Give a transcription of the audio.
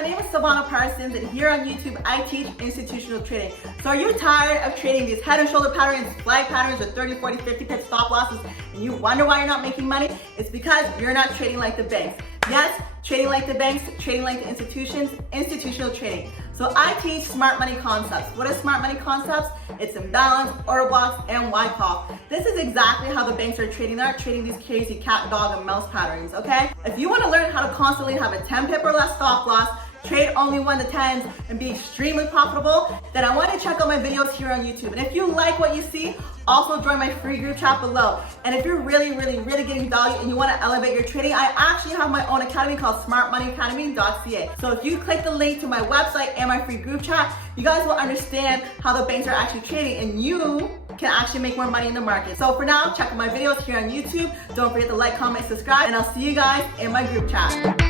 my name is Savannah Parsons, and here on YouTube, I teach institutional trading. So are you tired of trading these head and shoulder patterns, flag patterns with 30, 40, 50 pip stop losses, and you wonder why you're not making money? It's because you're not trading like the banks. Yes, trading like the banks, trading like the institutions, institutional trading. So I teach smart money concepts. What is smart money concepts? It's Imbalance, order blocks, and Wyckoff. This is exactly how the banks are trading. They're not trading these crazy cat, dog, and mouse patterns, okay? If you want to learn how to constantly have a 10 pip or less stop loss, trade only 1 to 10s, and be extremely profitable, then I want you to check out my videos here on YouTube. And if you like what you see, also join my free group chat below. And if you're really getting value and you want to elevate your trading, I actually have my own academy called smartmoneyacademy.ca. So if you click the link to my website and my free group chat, you guys will understand how the banks are actually trading, and you can actually make more money in the market. So for now, check out my videos here on YouTube. Don't forget to like, comment, subscribe, and I'll see you guys in my group chat.